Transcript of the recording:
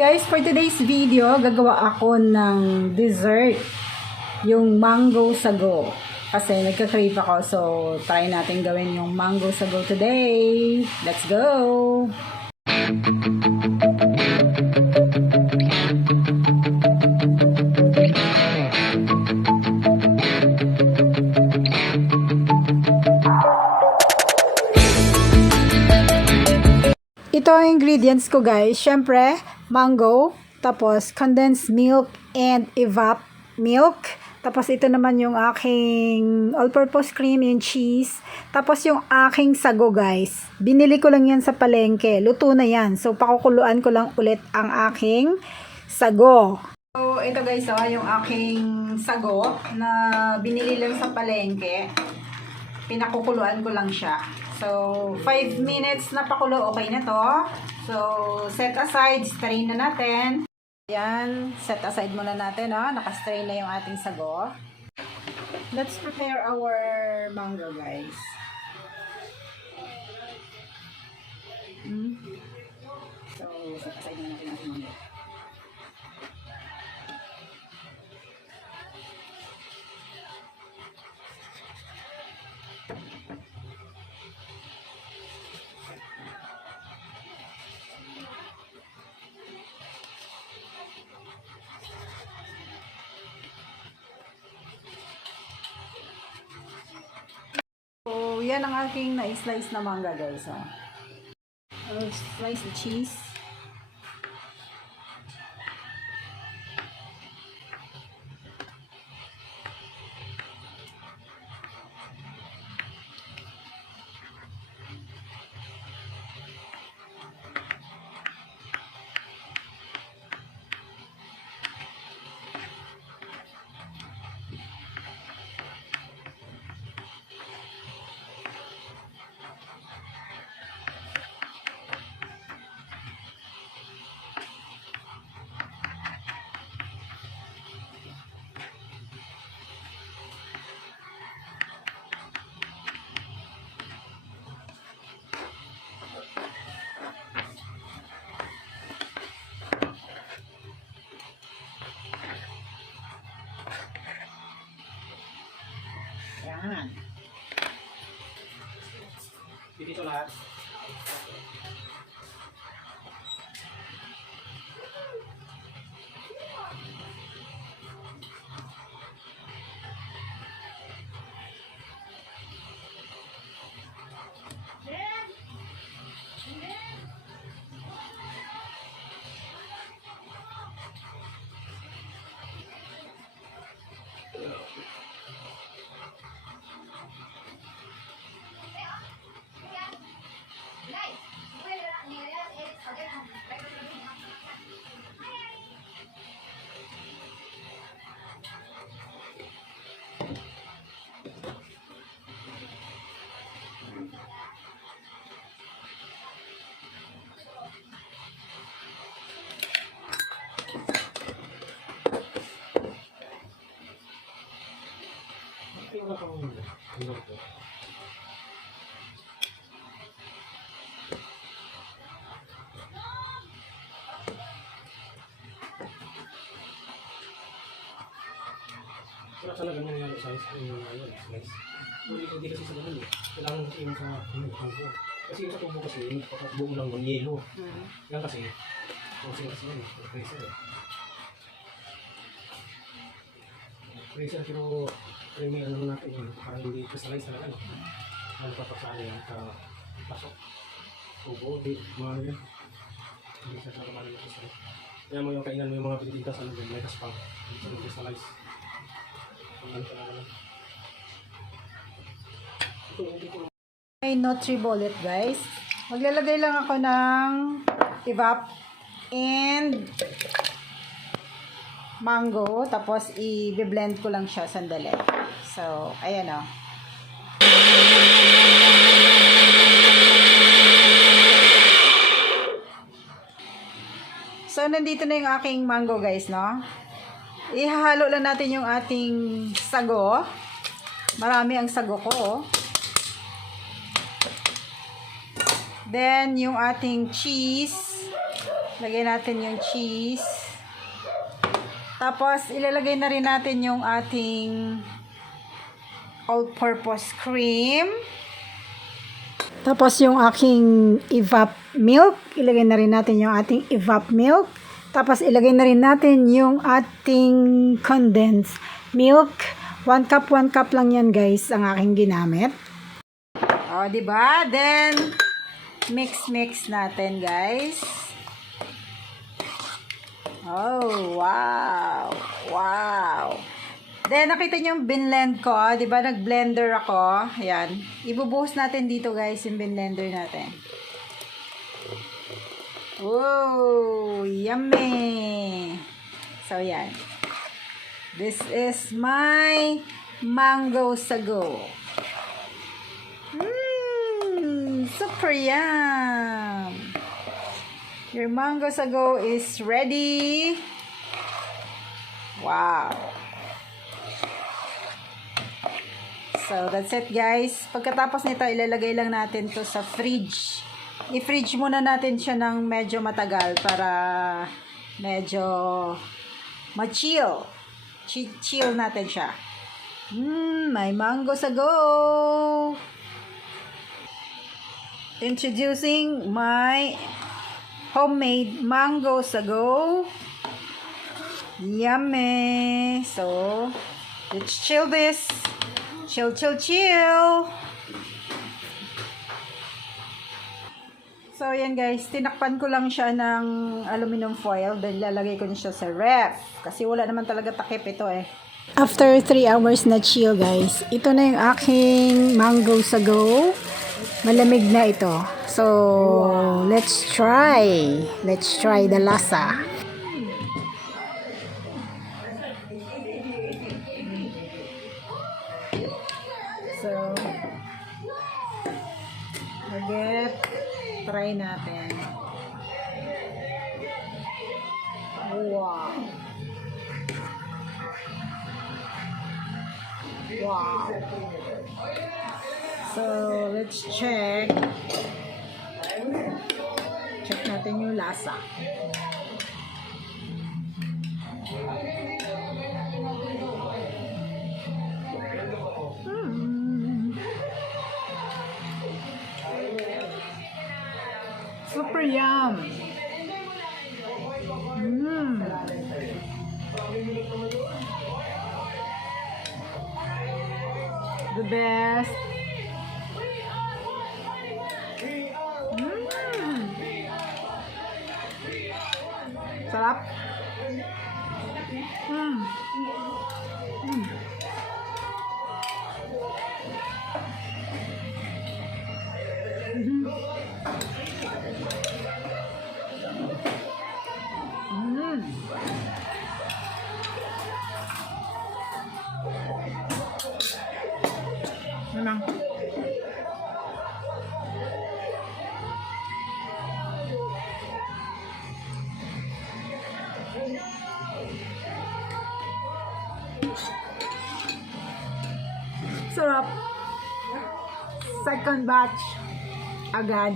Guys, for today's video, gagawa ako ng dessert. Yung mango sago. Kasi nagka-crave ako. So, try natin gawin yung mango sago today. Let's go! Ito ang ingredients ko guys. Syempre, mango, tapos condensed milk and evap milk. Tapos ito naman yung aking all-purpose cream and cheese. Tapos yung aking sago guys. Binili ko lang yan sa palengke. Luto na yan. So pakukuluan ko lang ulit ang aking sago. So ito guys, yung aking sago na binili lang sa palengke. Pinakukuluan ko lang siya. So, 5 minutes na pakulo, okay na to. So, set aside, strain na natin. Ayan, set aside muna natin, naka-strain na yung ating sago. Let's prepare our mango, guys. So, set aside na natin ang mango. So, yan ang aking na-slice na mangga, guys. I'll slice the cheese. Yan. Dito lahat. Wala talaga nangyari sa slice. Hindi kasi sa ganun kailangan kasi yung sa tubo. Kasi yung sa tubo kasi, buo lang ng yelo. Yan kasi, kasi yan, pressure. Pressure pero may ano natin yun, parang hindi crystallize talaga. Ano papasali yan sa pasok. Tubo, mga yan. Hindi siya sa kamalan na crystallize. Kaya mo yung kainan mo yung mga pinitintas, may kaspang. Hindi siya crystallize. May Nutribullet guys. Maglalagay lang ako ng evap and mango. Tapos i-blend ko lang siya sandali. So, ayan o. So, nandito na yung aking mango guys, no? Ihahalo lang natin yung ating sago. Marami ang sago ko. Then, yung ating cheese. Lagay natin yung cheese. Tapos, ilalagay na rin natin yung ating all-purpose cream. Tapos, yung aking evap milk. Ilagay na rin natin yung ating evap milk. Tapos, ilagay na rin natin yung ating condensed milk. 1 cup lang yan, guys, ang aking ginamit. O, diba? Then, mix natin, guys. Oh, wow. Wow. Then, nakita niyo yung binlend ko. Di ba, nag-blender ako. Ayan. Ibubuhos natin dito, guys, yung binlender natin. Oh, yummy. So, yan. This is my mango sago. Super yum. Your mango sago is ready. Wow. So, that's it, guys. Pagkatapos nito, ilalagay lang natin to sa fridge. I-fridge muna natin siya ng medyo matagal para medyo ma-chill. Chill natin siya. My mango sago. Introducing my homemade mango sago. Yummy. So, let's chill this. Chill. So, yan guys. Tinakpan ko lang siya ng aluminum foil. Then, lalagay ko na siya sa ref. Kasi wala naman talaga takip ito eh. After 3 hours na chill guys, ito na yung aking mango sago. Malamig na ito. So, let's try. Let's try the lasa. So, try natin. Wow. Wow. So, let's check. Check natin yung lasa. Super yum. The best. Sarap. Memang. Sarap. Second batch. Agad.